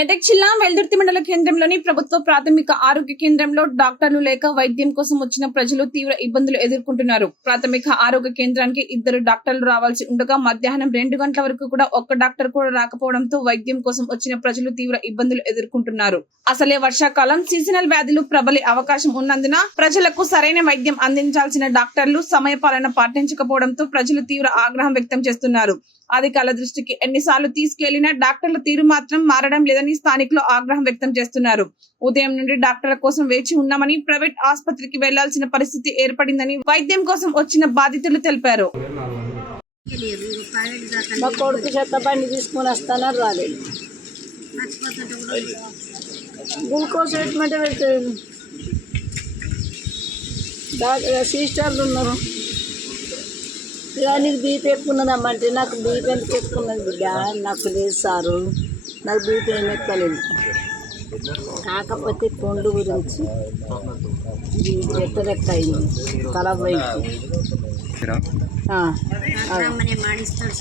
మెదక్ జిల్లా వెల్దుర్తి మండల కేంద్రంలోని ప్రభుత్వ ప్రాథమిక ఆరోగ్య కేంద్రంలో డాక్టర్లు లేక వైద్యం కోసం వచ్చిన ప్రజలు తీవ్ర ఇబ్బందులు ఎదుర్కొంటున్నారు. ప్రాథమిక ఆరోగ్య కేంద్రానికి ఇద్దరు డాక్టర్లు రావాల్సి ఉండగా మధ్యాహ్నం రెండు గంటల వరకు కూడా ఒక్క డాక్టర్ కూడా రాకపోవడంతో వైద్యం కోసం వచ్చిన ప్రజలు తీవ్ర ఇబ్బందులు ఎదుర్కొంటున్నారు. అసలే వర్షాకాలం సీజనల్ వ్యాధులు ప్రబలే అవకాశం ఉన్నందున ప్రజలకు సరైన వైద్యం అందించాల్సిన డాక్టర్లు సమయపాలన పాటించకపోవడంతో ప్రజలు తీవ్ర ఆగ్రహం వ్యక్తం చేస్తున్నారు. అధికారుల దృష్టికి ఎన్నిసార్లు తీసుకెళ్ళినా డాక్టర్ల తీరు మాత్రం మారడం లేదని స్థానికులు ఆగ్రహం వ్యక్తం చేస్తున్నారు. ఉదయం నుండి డాక్టర్ల కోసం వేచి ఉన్నామని ప్రైవేట్ ఆసుపత్రికి వెళ్ళాల్సిన పరిస్థితి ఏర్పడిందని వైద్యం కోసం వచ్చిన బాధితులు తెలిపారు. మా కొడుకు చెత్త బండి తీసుకొని వస్తానని రాలేదు. గ్లూకోజ్ ట్రీట్మెంట్ పెట్టారు డాక్టర్ సిస్టర్లు ఉన్నారు. ఇలా నీకు బీపీ ఎక్కువ ఉన్నదమ్మంటే నాకు బీపీ ఎందుకు ఎక్కువ ఉన్నది బిడ్డ? నాకు లేదు సారు. నాకు బీపీ ఏమి ఎక్కలేదు కాకపోతే పండు గురించి చెత్త లెక్క అయింది? తల పోయింది. మాడిస్తాడు